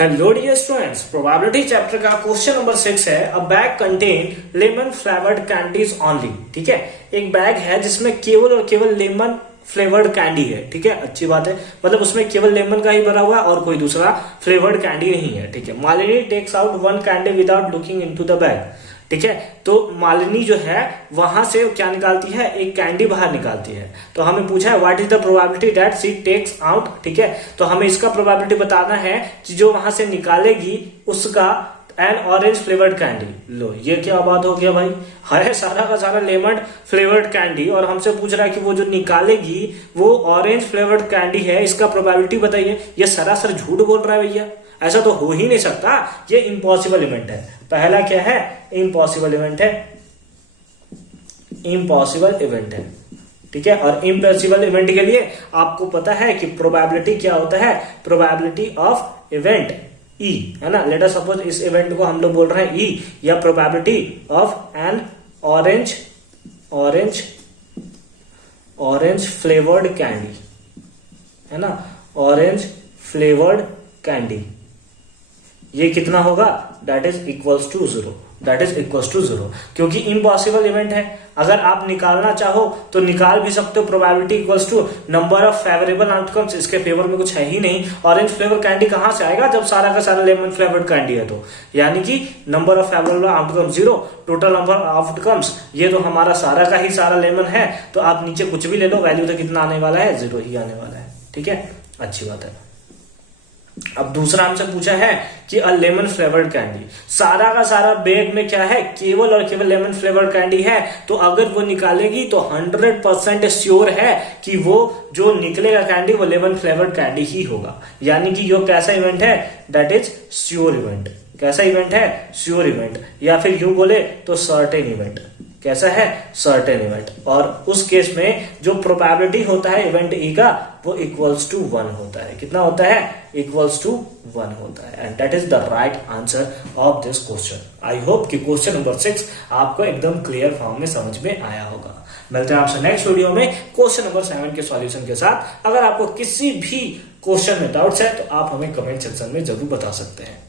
Hello dear students, probability chapter का question number 6 है। A bag contain lemon flavoured candies only. ठीक है, एक बैग है जिसमें केवल और केवल लेमन फ्लेवर्ड कैंडी है। ठीक है, अच्छी बात है, मतलब उसमें केवल लेमन का ही भरा हुआ है और कोई दूसरा फ्लेवर्ड कैंडी नहीं है। ठीक है, Malini takes out one candy without looking into the bag. ठीक है, तो मालिनी जो है वहां से क्या निकालती है, एक कैंडी बाहर निकालती है। तो हमें पूछा है what is the probability that she takes out. ठीक है, तो हमें इसका प्रोबेबिलिटी बताना है कि जो वहां से निकालेगी उसका एन ऑरेंज फ्लेवर्ड कैंडी। लो, ये क्या बात हो गया भाई, है सारा का सारा लेमन फ्लेवर्ड कैंडी और हमसे पूछ रहा है कि वो जो निकालेगी वो ऑरेंज फ्लेवर्ड कैंडी है। इसका प्रोबेबिलिटी बताइए। ये सरासर झूठ बोल रहा है भैया, ऐसा तो हो ही नहीं सकता, ये इम्पॉसिबल इवेंट है। पहला क्या है, इम्पॉसिबल इवेंट है, इम्पॉसिबल इवेंट है। ठीक है, और इम्पॉसिबल इवेंट के लिए आपको पता है कि प्रोबेबिलिटी क्या होता है, प्रोबेबिलिटी ऑफ इवेंट ई, है ना। लेट अस सपोज इस इवेंट को हम लोग बोल रहे हैं ई, या probability of an orange flavoured candy, है ना, ऑरेंज फ्लेवर्ड कैंडी। ये कितना होगा, that is equals to zero, that is equals to zero, क्योंकि इम्पॉसिबल इवेंट है। अगर आप निकालना चाहो तो निकाल भी सकते हो। Probability equals to number of favourable outcomes, इसके फेवर में कुछ है ही नहीं। ऑरेंज फ्लेवर कैंडी कहां से आएगा जब सारा का सारा लेमन फ्लेवर्ड कैंडी है, तो यानी कि number of favourable outcomes zero, total number of outcomes, ये तो हमारा सारा का ही सारा लेमन है। तो आप नीचे कुछ भी ले लो, वैल्यू तो कितना आने वाला है, जीरो ही आने वाला है। ठीक है, अच्छी बात है। अब दूसरा हमसे पूछा है कि अ लेमन फ्लेवर्ड कैंडी, सारा का सारा बैग में क्या है, केवल और केवल लेमन फ्लेवर्ड कैंडी है। तो अगर वो निकालेगी तो 100% श्योर है कि वो जो निकलेगा कैंडी वो लेमन फ्लेवर्ड कैंडी ही होगा। यानी कि यो कैसा इवेंट है, दैट इज श्योर इवेंट। कैसा इवेंट है, श्योर इवेंट, या फिर यूं बोले तो सर्टेन इवेंट। कैसा है, सर्टेन इवेंट। और उस केस में जो प्रोबेबिलिटी होता है इवेंट ई का वो इक्वल्स टू 1 होता है। कितना होता है, इक्वल्स टू 1 होता है। And that is the right answer of this question. I hope कि क्वेश्चन नंबर 6 आपको एकदम क्लियर फॉर्म में समझ में आया होगा। मिलते हैं आपसे नेक्स्ट वीडियो में क्वेश्चन नंबर 7 के सॉल्यूशन के साथ। अगर आपको किसी भी क्वेश्चन में डाउट्स है तो आप हमें कमेंट सेक्शन में जरूर बता सकते हैं।